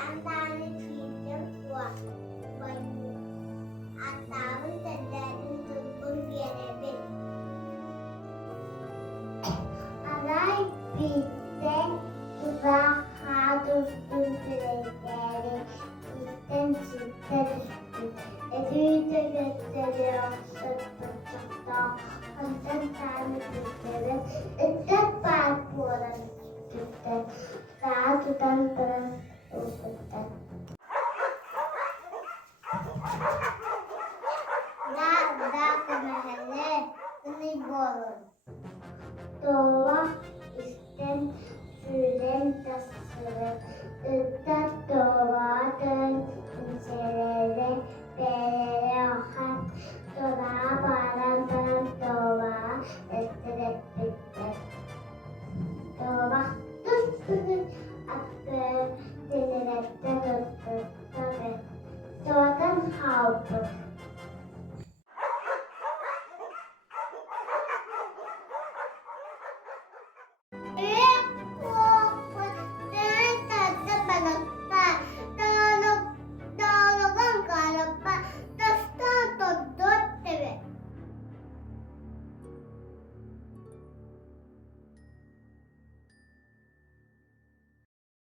Tandaan film buat bayu atau terjadi tubuh biarebe. Alay biten ibahadur durdureyleri itten çitterüstü. Edüyde gösteriyor sırtlıkta. Ondan tane bitleri. İttet parkı olan gitti. Saat tutan taraf ufukta. Da kemahalle ini bolon. Doa isten süren tasarı. İttet